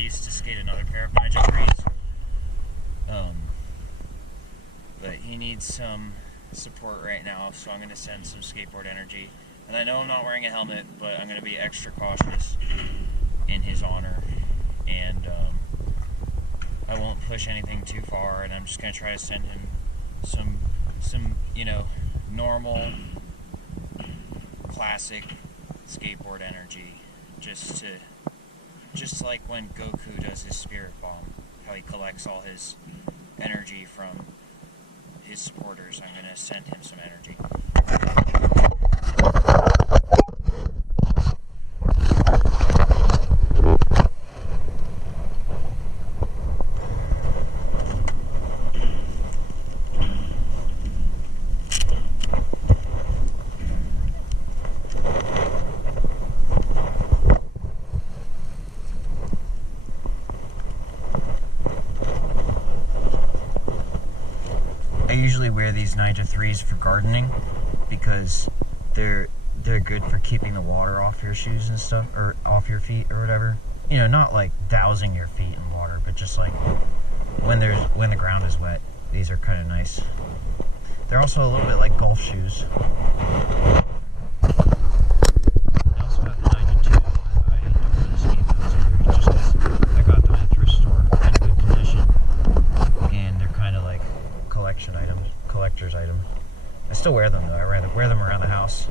used to skate another pair of Nyjah 3s. But he needs some support right now, so I'm going to send some skateboard energy. And I know I'm not wearing a helmet, but I'm going to be extra cautious in his honor. And I won't push anything too far, and I'm just going to try to send him some normal, classic skateboard energy. Just like when Goku does his spirit bomb, how he collects all his energy from his supporters. I'm going to send him some energy. I usually wear these Nyjah 3s for gardening because they're good for keeping the water off your shoes and stuff, or off your feet or whatever. You know, not like dousing your feet in water, but just like when the ground is wet. These are kind of nice. They're also a little bit like golf shoes. I also got the Nyjah 2. I don't really skate those either, just because I got them at a thrift store in good condition, and they're kind of like collector's items. I still wear them though. I wear them around the house.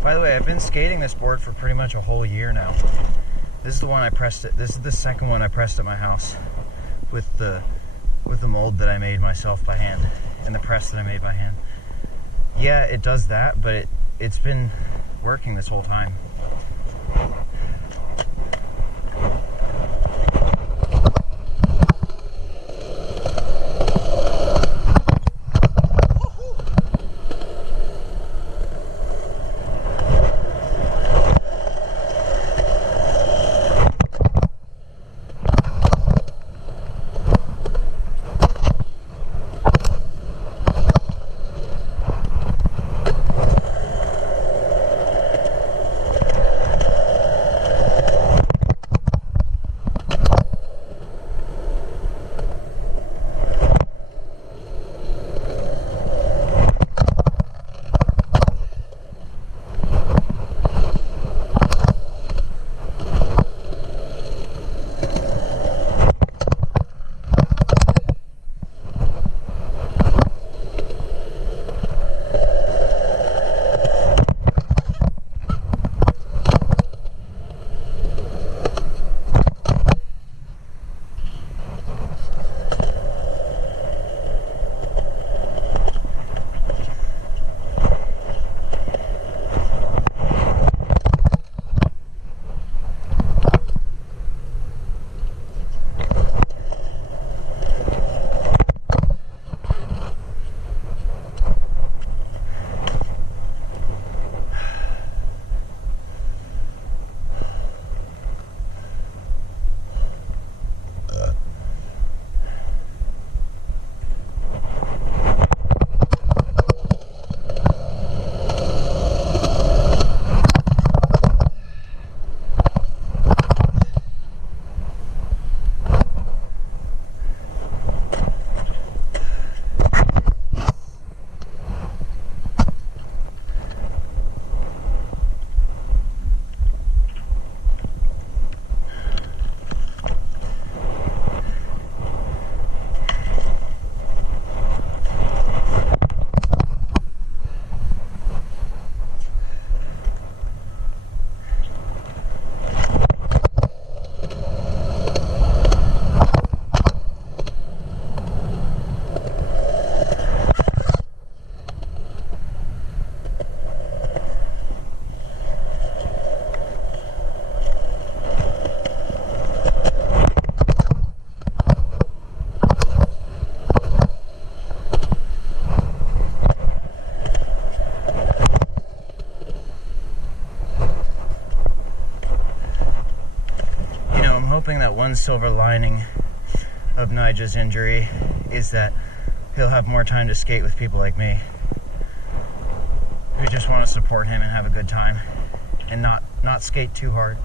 By the way, I've been skating this board for pretty much a whole year now. This is the one I pressed it. This is the second one I pressed at my house with the mold that I made myself by hand and the press that I made by hand. Yeah, it does that, but it's been working this whole time. one silver lining of Nyjah's injury is that he'll have more time to skate with people like me who just want to support him and have a good time and not skate too hard.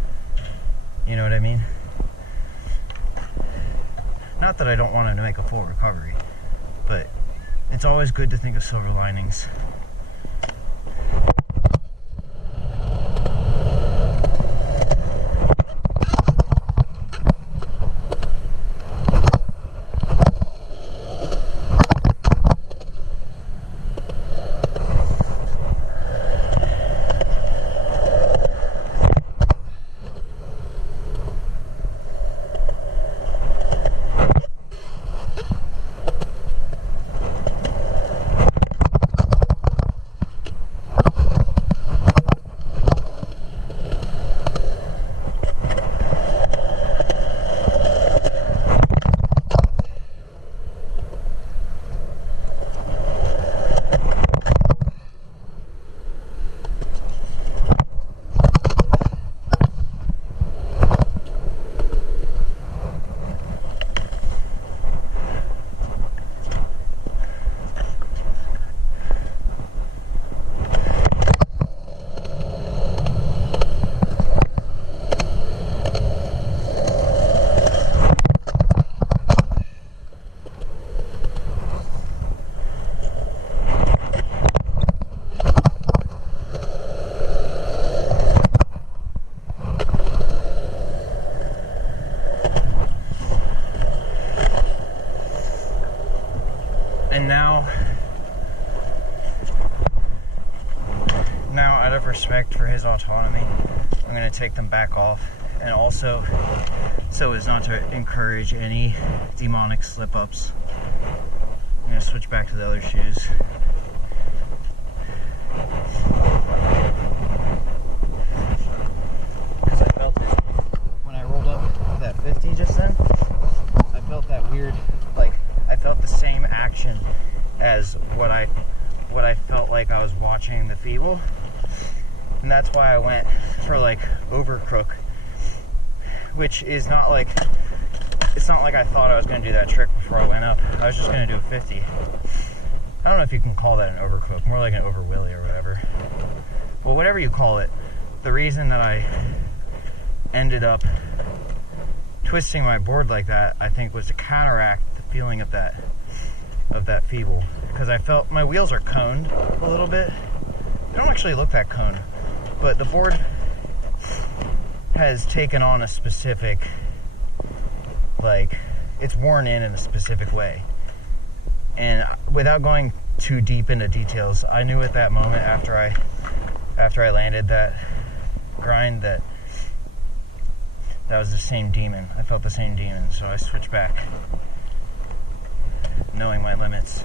You know what I mean? Not that I don't want him to make a full recovery, but it's always good to think of silver linings. And now out of respect for his autonomy, I'm going to take them back off, and also so as not to encourage any demonic slip-ups, I'm going to switch back to the other shoes. Because I felt it when I rolled up that 50 just then. I felt that weird, like, I felt the same action as what I felt like I was watching the feeble, and that's why I went for like over crook, which is not like, it's not like I thought I was going to do that trick before I went up. I was just going to do a 50. I don't know if you can call that an over crook, more like an over willy or whatever. Well, whatever you call it, the reason that I ended up twisting my board like that, I think, was to counteract the feeling of that feeble, because I felt my wheels are coned a little bit. They don't actually look that coned, but the board has taken on a specific, like, it's worn in a specific way. And without going too deep into details, I knew at that moment after I landed that grind that was the same demon. I felt the same demon, so I switched back, knowing my limits.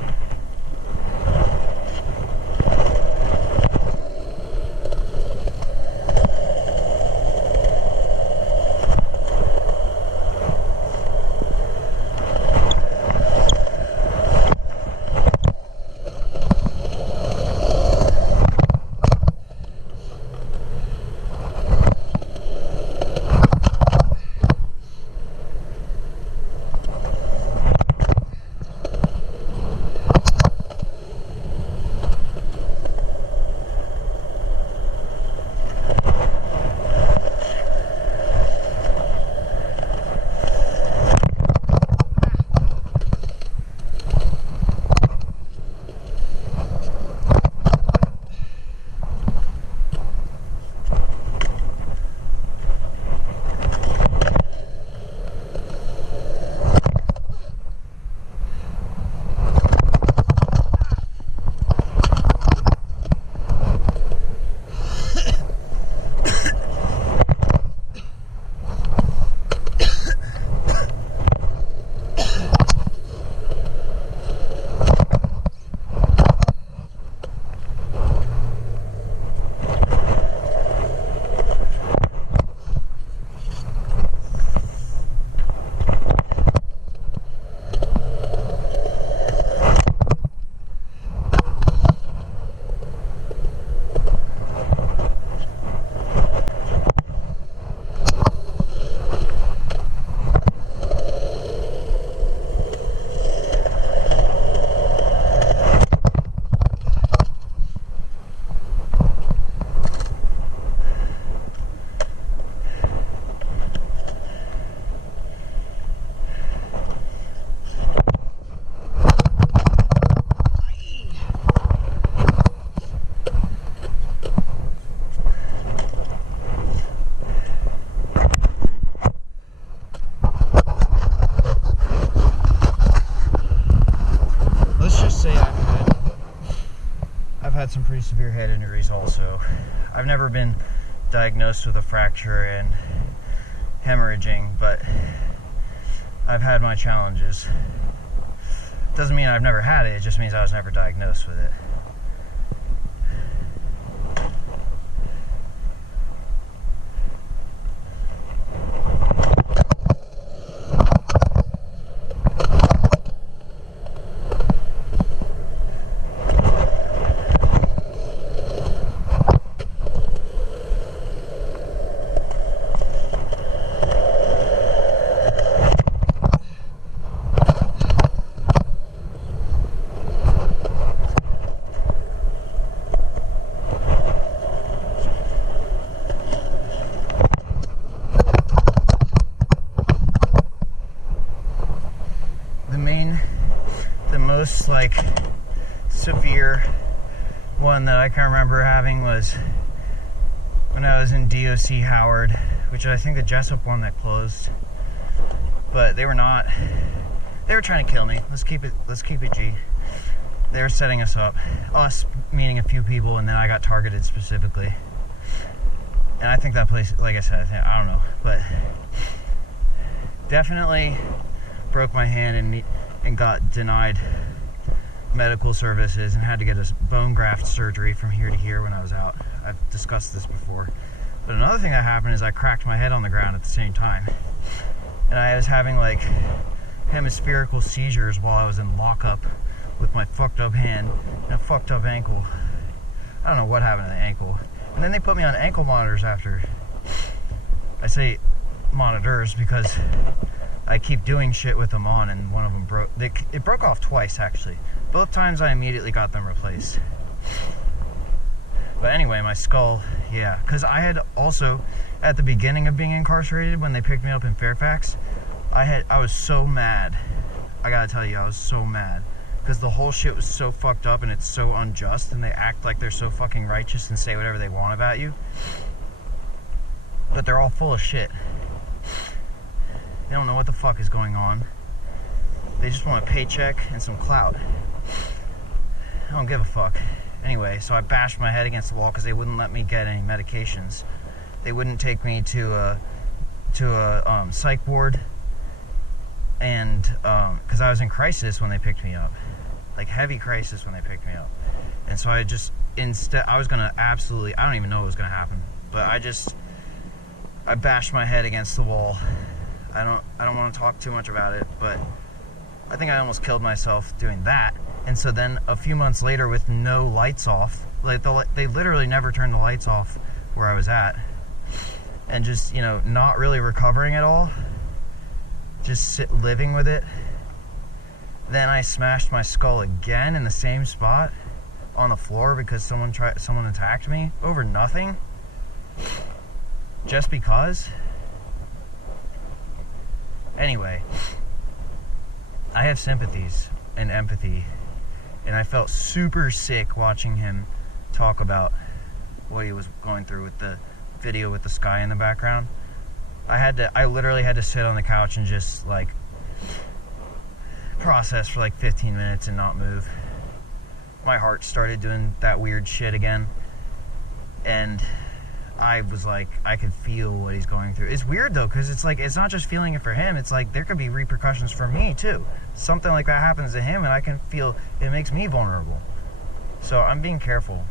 had some pretty severe head injuries also. I've never been diagnosed with a fracture and hemorrhaging, but I've had my challenges. Doesn't mean I've never had it, it just means I was never diagnosed with it. Like severe one that I can remember having was when I was in DOC Howard, which I think the Jessup one that closed, but they were trying to kill me. Let's keep it G. They were setting us up, us meaning a few people, and then I got targeted specifically. And I think that place, like I said, I don't know, but definitely broke my hand and got denied medical services and had to get a bone graft surgery from here to here when I was out. I've discussed this before. But another thing that happened is I cracked my head on the ground at the same time. And I was having like hemispherical seizures while I was in lockup with my fucked up hand and a fucked up ankle. I don't know what happened to the ankle. And then they put me on ankle monitors after. I say monitors because I keep doing shit with them on, and one of them broke. It broke off twice, actually. Both times I immediately got them replaced. But anyway, my skull, yeah. Because I had also, at the beginning of being incarcerated, when they picked me up in Fairfax, I was so mad. I gotta tell you, I was so mad. Because the whole shit was so fucked up and it's so unjust, and they act like they're so fucking righteous and say whatever they want about you. But they're all full of shit. They don't know what the fuck is going on. They just want a paycheck and some clout. I don't give a fuck. Anyway, so I bashed my head against the wall because they wouldn't let me get any medications. They wouldn't take me to a psych ward, and because I was in crisis when they picked me up, like heavy crisis when they picked me up. And so I was gonna absolutely, I don't even know what was gonna happen, but I bashed my head against the wall. I don't want to talk too much about it, but I think I almost killed myself doing that. And so then a few months later, with no lights off, like they literally never turned the lights off where I was at, and just, you know, not really recovering at all, just living with it. Then I smashed my skull again in the same spot on the floor because someone attacked me over nothing, just because. Anyway, I have sympathies and empathy, and I felt super sick watching him talk about what he was going through with the video with the sky in the background. I literally had to sit on the couch and just like process for like 15 minutes and not move. My heart started doing that weird shit again, and I was like, I could feel what he's going through. It's weird though, because it's like, it's not just feeling it for him, it's like there could be repercussions for me too. Something like that happens to him and I can feel it makes me vulnerable. So I'm being careful.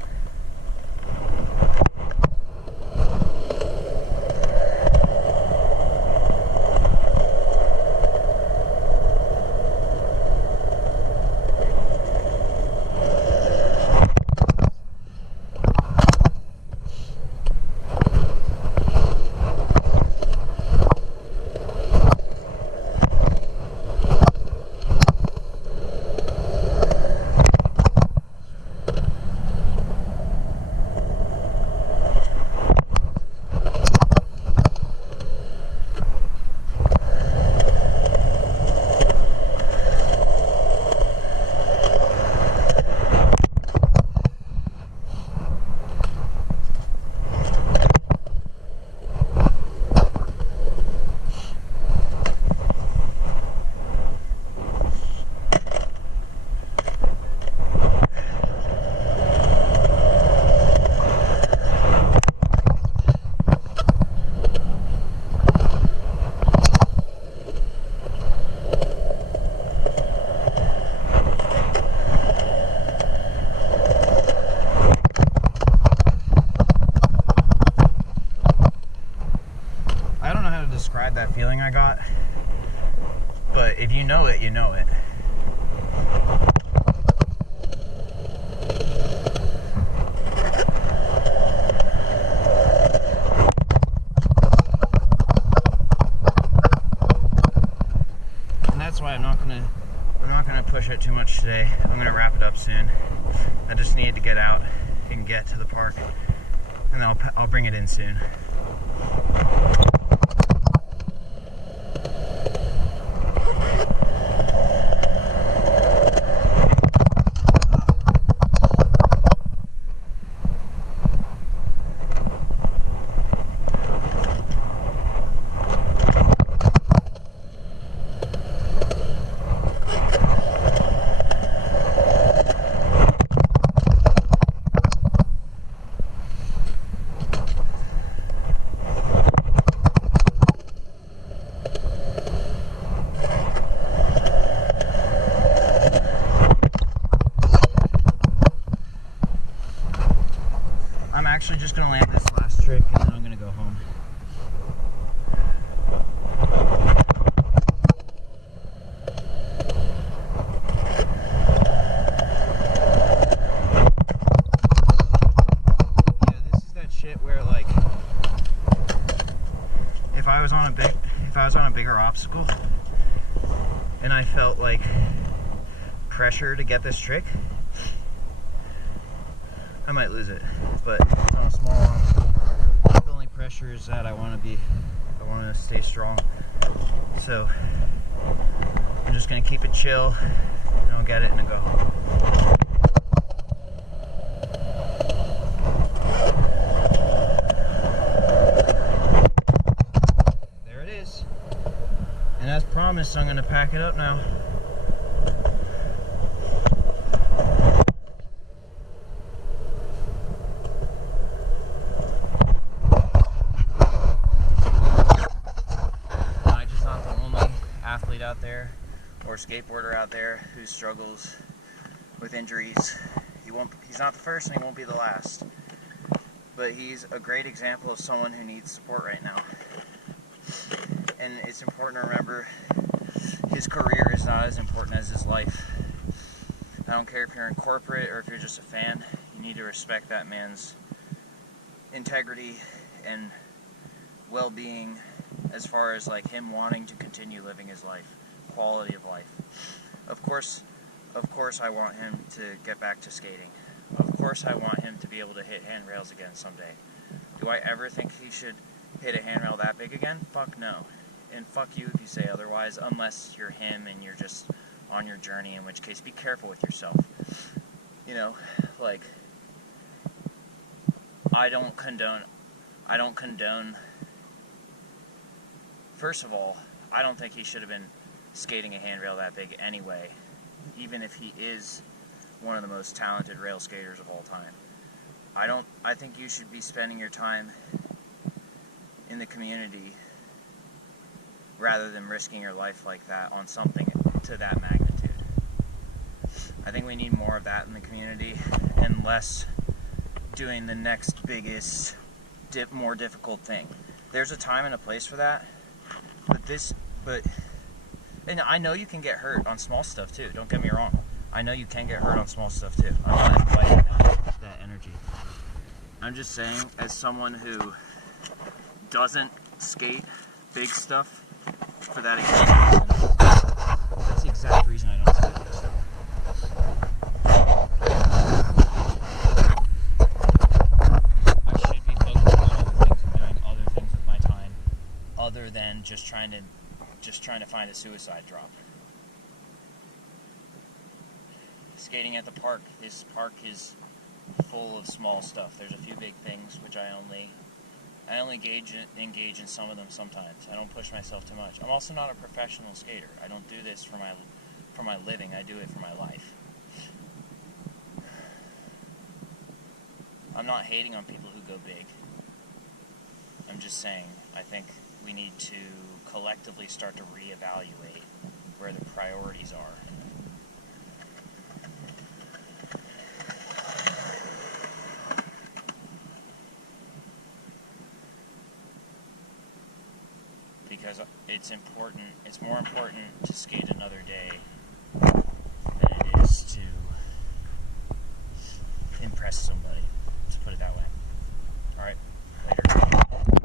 you know it, you know it. And that's why I'm not gonna push it too much today. I'm gonna wrap it up soon. I just need to get out and get to the park, and then I'll bring it in soon. I'm actually just gonna land this last trick and then I'm gonna go home. Yeah, this is that shit where, like, if I was on a bigger obstacle and I felt like pressure to get this trick, I might lose it. But on a small obstacle, the only pressure is that I want to stay strong. So I'm just gonna keep it chill, and I'll get it and I'll go home. There it is. And as promised, I'm gonna pack it up now. Out there, or skateboarder out there who struggles with injuries. He's not the first and he won't be the last, but he's a great example of someone who needs support right now. And it's important to remember his career is not as important as his life. I don't care if you're in corporate or if you're just a fan, you need to respect that man's integrity and well-being, as far as like him wanting to continue living his life, quality of life. Of course I want him to get back to skating. Of course I want him to be able to hit handrails again someday. Do I ever think he should hit a handrail that big again? Fuck no. And fuck you if you say otherwise, unless you're him and you're just on your journey, in which case be careful with yourself. You know, like, I don't condone. First of all, I don't think he should have been skating a handrail that big anyway, even if he is one of the most talented rail skaters of all time. I think you should be spending your time in the community rather than risking your life like that on something to that magnitude. I think we need more of that in the community and less doing the next biggest, more difficult thing. There's a time and a place for that. And I know you can get hurt on small stuff too, don't get me wrong. I know you can get hurt on small stuff too. I'm not fighting that energy. I'm just saying, as someone who doesn't skate big stuff for that exact reason, that's the exact reason I don't skate big stuff. I should be focusing on other things and doing other things with my time, other than just trying to find a suicide drop. Skating at the park, this park is full of small stuff. There's a few big things which I only engage in some of them sometimes. I don't push myself too much. I'm also not a professional skater. I don't do this for my living. I do it for my life. I'm not hating on people who go big. I'm just saying, I think we need to collectively start to reevaluate where the priorities are. because it's important. It's more important to skate another day than it is to impress somebody. Let's put it that way.